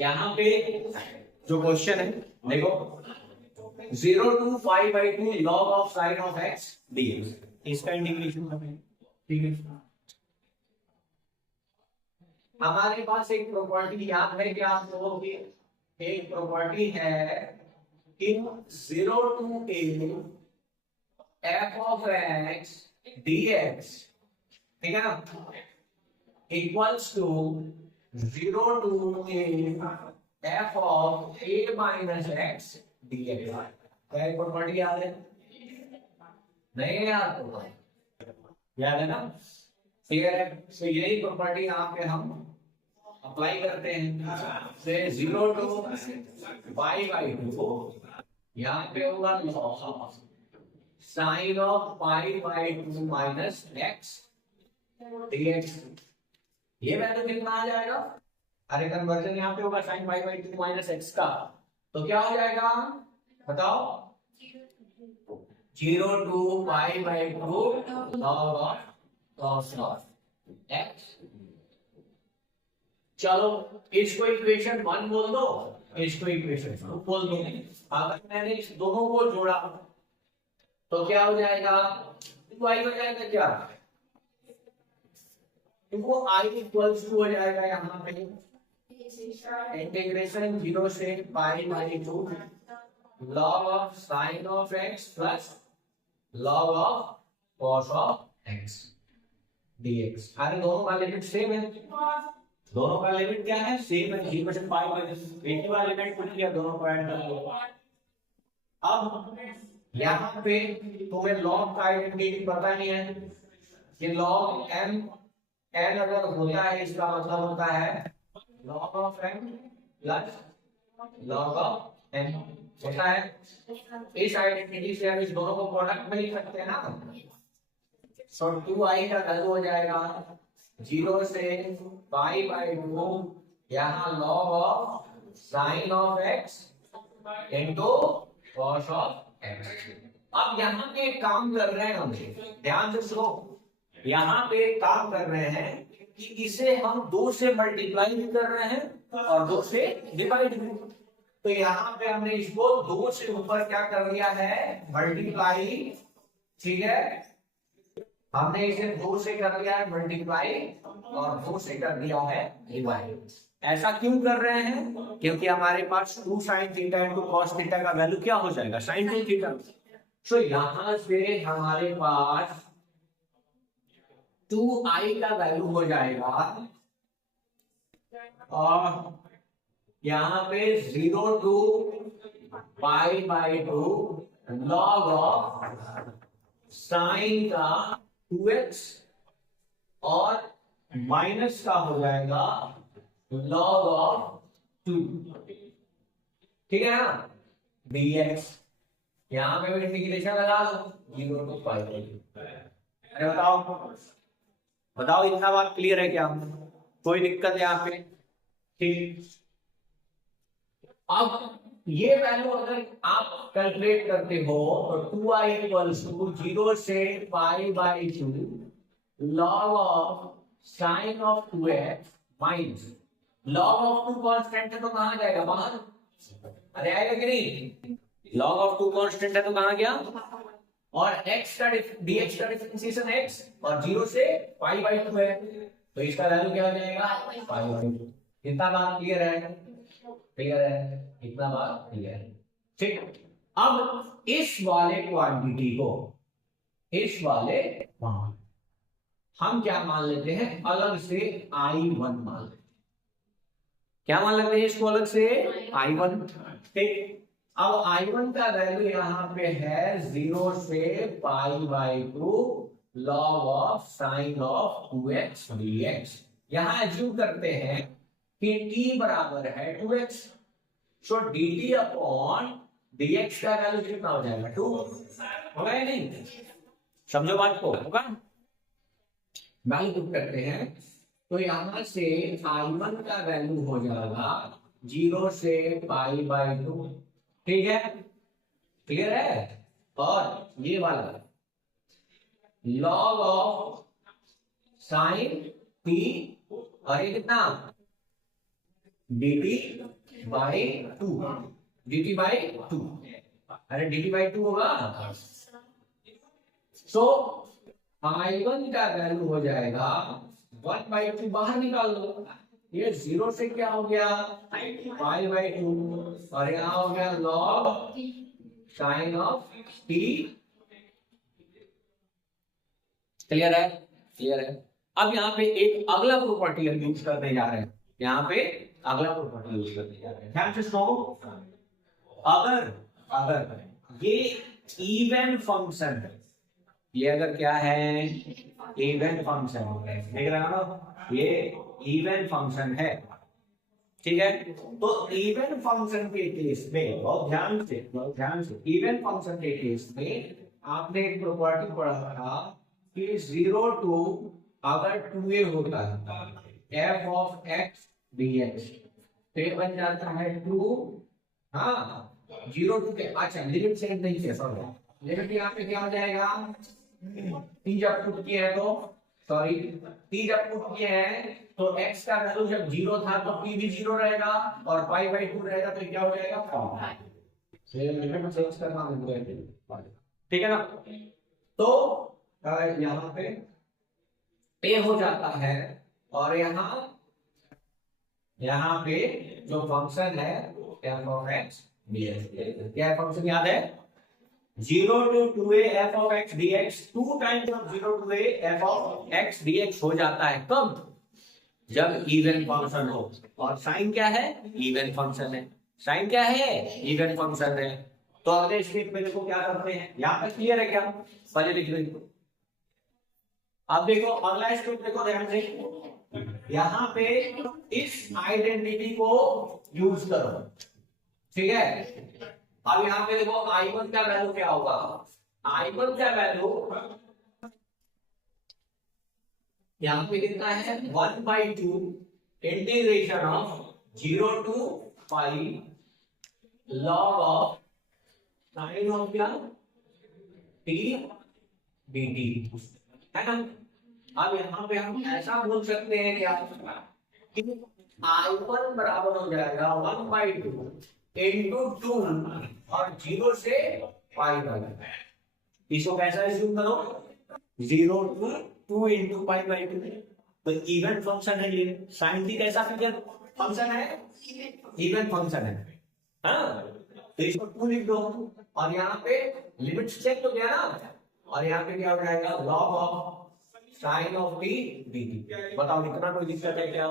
यहाँ पे जो क्वेश्चन है देखो 0 to 5/2 log of sin of x dx, इसका इंटीग्रेशन करें। ठीक है, हमारे पास एक प्रॉपर्टी याद है क्या आप लोगों की? एक प्रॉपर्टी है कि 0 to a f of x dx, ठीक है ना, equals to 0 to a f of a minus x dx। क्या एक प्रॉपर्टी याद है? नहीं है याद तो याद है ना? क्लियर है? तो यही प्रॉपर्टी यहाँ पे हम अप्लाई करते हैं। से 0 to π/2 यहाँ पे होगा log sin of π/2 minus x dx। ये वैल्यू कितना आ जाएगा? अरे कन्वर्जन यहाँ पे होगा sin π/2 माइनस x का, तो क्या हो जाएगा बताओ? 0 to π/2 log of cos of x। चलो इसको इक्वेशन 1 बोल दो, इसको इक्वेशन 2 बोल दो। अगर मैंने इस दोनों को जोड़ा तो क्या हो जाएगा? 2i हो जाएगा क्या? इनको i इक्वल्स टू हो जाएगा यहाँ पे इंटीग्रेशन 0 से π/2 log of sin of x plus log of cos of x dx। अरे दोनों का लिमिट सेम है, दोनों का लिमिट क्या है? सेम है। 0 से π/2 एक ही वाला लिमिट पुट किया, दोनों को ऐड कर दो। अब यहाँ पे तुम्हें log का आइडेंटिटी पता नहीं है कि log m n अगर होता है इसका मतलब होता है log of m plus log of n होता है। इस आइडेंटिटी से हम इस दोनों को प्रोडक्ट में लिख सकते हैं ना। सो 2i का वैल्यू हो जाएगा 0 से π/2 यहाँ log of sin of x into cos of x। अब यहाँ पे एक काम कर रहे हैं हम, ध्यान से सुनो, यहाँ पे एक काम कर रहे हैं कि इसे हम 2 से मल्टीप्लाई भी कर रहे हैं और 2 से डिवाइड भी। तो यहाँ पे हमने इसको 2 से ऊपर क्या कर दिया है? मल्टीप्लाई। ठीक है, हमने इसे 2 से कर दिया है मल्टीप्लाई और 2 से कर दिया है डिवाइड। ऐसा क्यों कर रहे हैं? क्योंकि हमारे पास 2 sin theta into cos theta का वैल्यू क्या हो जाएगा? sin 2 theta. तो यहां से हमारे पास 2i का वैल्यू हो जाएगा और यहाँ पे 0 to π/2 log of sin का 2x और माइनस का हो जाएगा log of 2। ठीक है ना? dx यहाँ पे भी इंटीग्रेशन लगा दो 0 to π/2। अरे बताओ इतना बात क्लियर है क्या? कोई दिक्कत है यहाँ पे? ठीक, अब ये वैल्यू अगर आप कैलकुलेट करते हो तो 2i इक्वल्स टू 0 से π/2 log of sin of 2x minus log of 2 constant है तो कहां जाएगा? बाहर। अरे आएगा कि नहीं? log of 2 कांस्टेंट है तो कहां गया? और x का dx का डिफरेंशिएशन x और 0 से π/2 है तो इसका वैल्यू क्या हो जाएगा? π/2। इतना बात क्लियर है? क्लियर है? इतना बात क्लियर है? ठीक, अब इस वाले क्वांटिटी को, इस वाले हम क्या मान लेते हैं? अलग से I1 मान लेते हैं। क्या मान लेते हैं इसको अलग से? I1। ठीक, अब I1 का वैल्यू यहाँ पे है 0 से π/2 log of sin of 2x dx। यहाँ एज्यूम करते हैं कि t बराबर है 2x, सो dt अपॉन dx का वैल्यू कितना हो जाएगा? 2 होगा या नहीं? समझो बात को, होगा? वैल्यू पुट करते हैं तो यहां से I1 का वैल्यू हो जाएगा 0 से π/2। ठीक है, क्लियर है? और ये वाला log ऑफ साइन t और ये कितना dt by 2, dt by 2, अरे dt by 2 होगा। सो I1 का वैल्यू हो जाएगा 1/2, बाहर निकाल दो, ये 0 से क्या हो गया π/2 और यहाँ हो गया log sin of t। Clear है? क्लियर है। अब यहाँ पे एक अगला प्रॉपर्टी हम यूज करने जा रहे हैं, यहाँ पे अगला प्रॉपर्टी यूज करने जा रहे हैं। ध्यान से सुनो, अगर ये इवन फंक्शन है, ये अगर क्या है इवन फंक्शन है, देख रहे हो ना, ये इवन फंक्शन है, ठीक है। तो इवन फंक्शन के केस में बहुत ध्यान से इवन फंक्शन के केस में आपने एक प्रॉपर्टी पढ़ा था कि 0 to अगर 2a होता है f of x dx, तो ये बन जाता है 2, हाँ 0 to के, अच्छा लिमिट सेट नहीं है, सॉरी लिमिट यहाँ पे क्या हो जाएगा, t जब पुट किया है तो सॉरी t जब पुट किया है तो x का वैल्यू जब 0 था तो p भी 0 रहेगा और π/2 रहेगा, तो क्या हो जाएगा लिमिट चेंज करना है, ठीक है ना। तो यहाँ पे a हो जाता है और यहाँ पे जो फंक्शन है f of x dx, क्या फंक्शन याद है 0 to 2a f of x dx, 2 times of 0 to a f of x dx हो जाता है कब, जब इवन फंक्शन हो। और साइन क्या है, इवन फंक्शन है, साइन क्या है इवन फंक्शन है। तो अगले स्टेप में देखो क्या करते हैं, यहाँ पे क्लियर है क्या, पहले लिख लो। अब देखो अगला स्टेप देखो ध्यान से, यहाँ पे इस आइडेंटिटी को यूज करो, ठीक है। अब यहाँ पे देखो I1 का वैल्यू क्या होगा, I1 का वैल्यू यहाँ पे कितना है 1/2 integration of 0 to pi log of sine of क्या t dt, है ना। अब यहाँ पे हम ऐसा बोल सकते हैं क्या कि I1 बराबर हो जाएगा 1/2 into 2 और 0 से पाई तक। इसको कैसा एज्यूम करो 0 to 2 into π/2, तो इवन फंक्शन है ये, साइन भी कैसा फंक्शन है, इवन फंक्शन है, हाँ। तो इसको 2 लिख दो और यहाँ पे लिमिट चेक हो गया ना, और यहाँ पे क्या हो जाएगा log of sine of t dt। बताओ इतना कोई दिक्कत है क्या,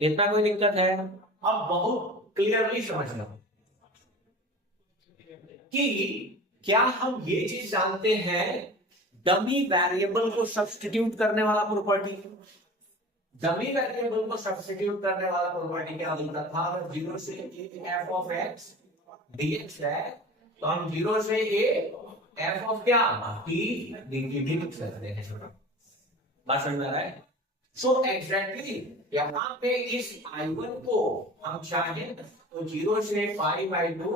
इतना कोई दिक्कत है। अब बहुत क्लियरली समझना कि क्या हम ये चीज जानते हैं, डमी वेरिएबल को सब्स्टिट्यूट करने वाला प्रॉपर्टी, डमी वेरिएबल को सब्स्टिट्यूट करने वाला प्रॉपर्टी क्या होता था, 0 से f of x dx है तो हम 0 से a f of क्या t dt भी लिख सकते हैं, बात समझ में आ रहा है। सो एग्जैक्टली यहाँ पे इस I1 को हम चाहें तो 0 से π/2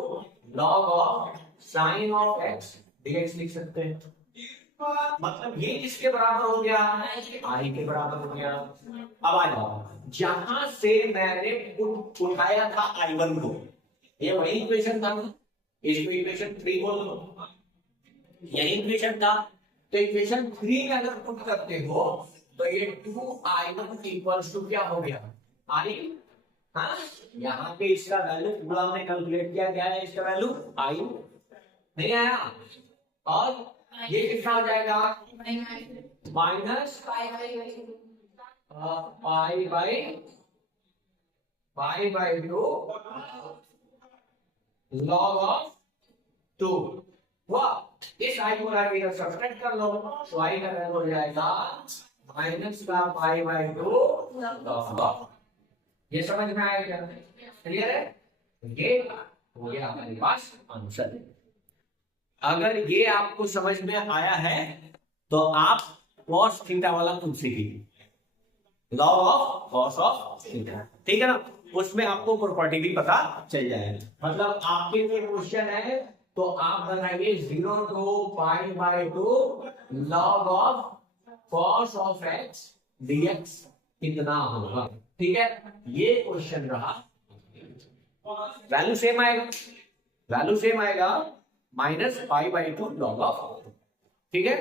log of sine of x dx लिख सकते हैं, मतलब ये किसके बराबर हो गया, I के बराबर हो गया। अब आ जाओ, जहां से मैंने उठाया था I1 को, ये वही इक्वेशन था ना, इसको इक्वेशन 3 बोल दो, यही इक्वेशन था। तो इक्वेशन 3 में अगर पुट करते हो तो ये 2I1 इक्वल्स टू क्या हो गया I, हाँ यहाँ पे इसका वैल्यू पूरा हमने कैलकुलेट किया, क्या है इसका वैल्यू I नहीं आया, और ये कितना हो जाएगा माइनस π/2 log ऑफ 2। वाह, इस I को आगे इधर सब्ट्रैक्ट कर लो तो I का वैल्यू हो जाएगा माइनस का π/2 log ऑफ। ये समझ में आया क्या, क्लियर है। ये हो गया हमारे पास आंसर। अगर ये आपको समझ में आया है तो आप cos थीटा वाला खुद सीखिए, log of cos of theta, ठीक है ना, उसमें आपको प्रॉपर्टी भी पता चल जाएगा। मतलब आपके लिए क्वेश्चन है तो आप बनाइए 0 to π/2 log of cos of x dx कितना होगा, ठीक है, ये क्वेश्चन रहा। वैल्यू सेम आएगा, वैल्यू सेम आएगा, -5/2 log ऑफ, ठीक है।